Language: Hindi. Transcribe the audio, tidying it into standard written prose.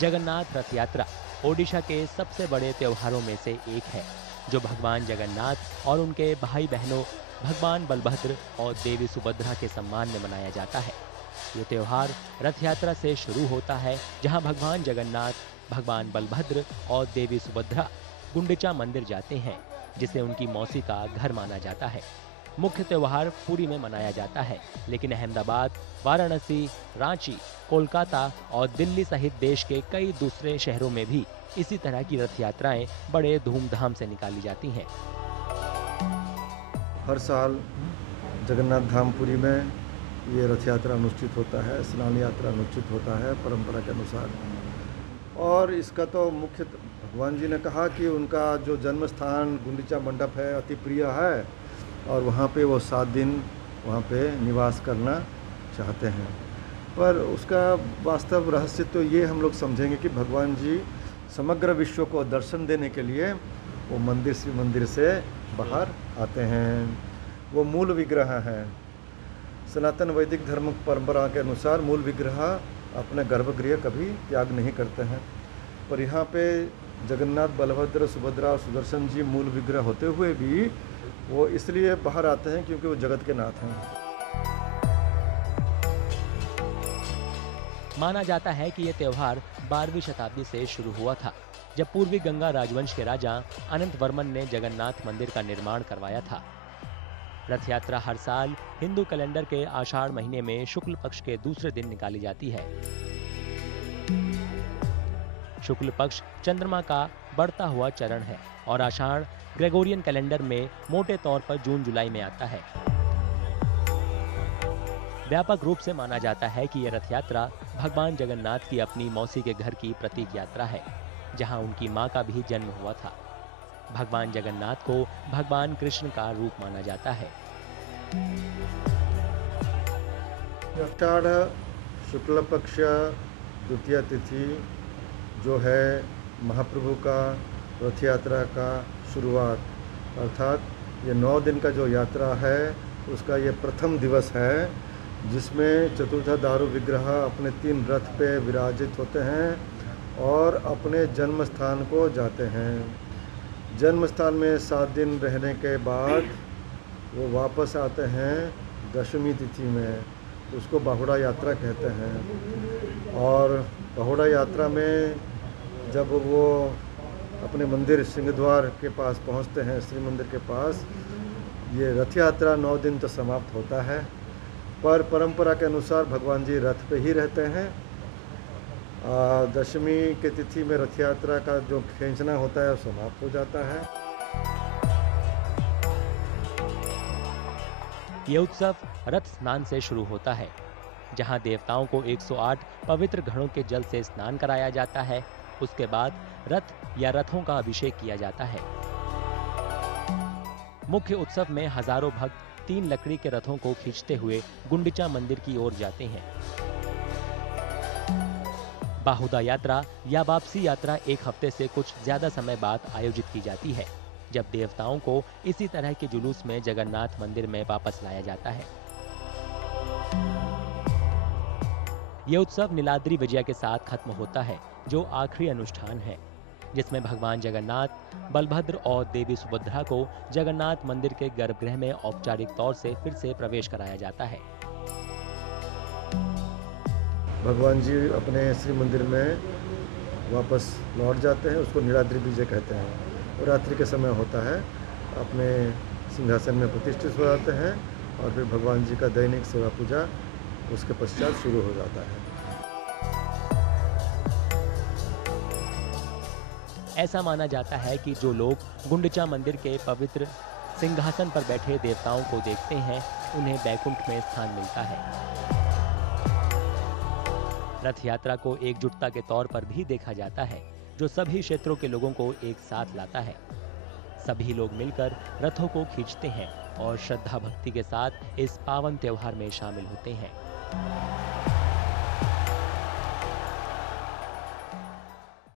जगन्नाथ रथ यात्रा ओडिशा के सबसे बड़े त्योहारों में से एक है, जो भगवान जगन्नाथ और उनके भाई बहनों भगवान बलभद्र और देवी सुभद्रा के सम्मान में मनाया जाता है। ये त्योहार रथ यात्रा से शुरू होता है, जहां भगवान जगन्नाथ, भगवान बलभद्र और देवी सुभद्रा गुंडिचा मंदिर जाते हैं, जिसे उनकी मौसी का घर माना जाता है। मुख्य त्योहार पुरी में मनाया जाता है, लेकिन अहमदाबाद, वाराणसी, रांची, कोलकाता और दिल्ली सहित देश के कई दूसरे शहरों में भी इसी तरह की रथ यात्राएं बड़े धूमधाम से निकाली जाती हैं। हर साल जगन्नाथ धाम पुरी में ये रथ यात्रा अनुष्ठित होता है, स्नान यात्रा अनुष्ठित होता है परंपरा के अनुसार। और इसका तो मुख्य भगवान जी ने कहा कि उनका जो जन्म स्थान गुंडीचा मंडप है अति प्रिय है, और वहाँ पे वो 7 दिन वहाँ पे निवास करना चाहते हैं। पर उसका वास्तव रहस्य तो ये हम लोग समझेंगे कि भगवान जी समग्र विश्व को दर्शन देने के लिए वो मंदिर श्री मंदिर से बाहर आते हैं। वो मूल विग्रह हैं। सनातन वैदिक धर्म परंपरा के अनुसार मूल विग्रह अपने गर्भगृह कभी त्याग नहीं करते हैं, पर यहाँ पे जगन्नाथ, बलभद्र, सुभद्रा और सुदर्शन जी मूल विग्रह होते हुए भी वो इसलिए बाहर आते हैं क्योंकि वो जगत के नाथ हैं। माना जाता है कि यह त्योहार 12वीं शताब्दी से शुरू हुआ था, जब पूर्वी गंगा राजवंश के राजा अनंत वर्मन ने जगन्नाथ मंदिर का निर्माण करवाया था। रथ यात्रा हर साल हिंदू कैलेंडर के आषाढ़ महीने में शुक्ल पक्ष के दूसरे दिन निकाली जाती है। शुक्ल पक्ष चंद्रमा का बढ़ता हुआ चरण है और आषाढ़ ग्रेगोरियन कैलेंडर में मोटे तौर पर जून-जुलाई में आता है। व्यापक रूप से माना जाता है कि यह रथ यात्रा भगवान जगन्नाथ की अपनी मौसी के घर की प्रतीक यात्रा है, जहां उनकी मां का भी जन्म हुआ था। भगवान जगन्नाथ को भगवान कृष्ण का रूप माना जाता है। आषाढ़ शुक्ल पक्ष द्वितीय तिथि जो है महाप्रभु का रथ यात्रा का शुरुआत, अर्थात ये 9 दिन का जो यात्रा है उसका ये प्रथम दिवस है, जिसमें चतुर्धा दारू विग्रह अपने 3 रथ पे विराजित होते हैं और अपने जन्म स्थान को जाते हैं। जन्म स्थान में 7 दिन रहने के बाद वो वापस आते हैं दशमी तिथि में, उसको बाहुड़ा यात्रा कहते हैं। और बाहुड़ा यात्रा में जब वो अपने मंदिर सिंहद्वार के पास पहुंचते हैं, श्री मंदिर के पास, ये रथ यात्रा 9 दिन तो समाप्त होता है, पर परंपरा के अनुसार भगवान जी रथ पे ही रहते हैं। दशमी के तिथि में रथ यात्रा का जो खींचना होता है वो समाप्त हो जाता है। ये उत्सव रथ स्नान से शुरू होता है, जहां देवताओं को 108 पवित्र घड़ों के जल से स्नान कराया जाता है। उसके बाद रथ या रथों का अभिषेक किया जाता है। मुख्य उत्सव में हजारों भक्त 3 लकड़ी के रथों को खींचते हुए गुंडिचा मंदिर की ओर जाते हैं। बाहुदा यात्रा या वापसी यात्रा 1 हफ्ते से कुछ ज्यादा समय बाद आयोजित की जाती है, जब देवताओं को इसी तरह के जुलूस में जगन्नाथ मंदिर में वापस लाया जाता है। यह उत्सव नीलाद्रि विजय के साथ खत्म होता है, जो आखिरी अनुष्ठान है, जिसमें भगवान जगन्नाथ, बलभद्र और देवी सुभद्रा को जगन्नाथ मंदिर के गर्भगृह में औपचारिक तौर से फिर से प्रवेश कराया जाता है। भगवान जी अपने श्री मंदिर में वापस लौट जाते हैं, उसको नीलाद्रि विजय कहते हैं। और रात्रि के समय होता है, अपने सिंहासन में प्रतिष्ठित हो जाते हैं और फिर भगवान जी का दैनिक सेवा पूजा उसके पश्चात शुरू हो जाता है। ऐसा माना जाता है कि जो लोग गुंडिचा मंदिर के पवित्र सिंहासन पर बैठे देवताओं को देखते हैं, उन्हें बैकुंठ में स्थान मिलता है। रथ यात्रा को एकजुटता के तौर पर भी देखा जाता है, जो सभी क्षेत्रों के लोगों को एक साथ लाता है। सभी लोग मिलकर रथों को खींचते हैं और श्रद्धा भक्ति के साथ इस पावन त्योहार में शामिल होते हैं।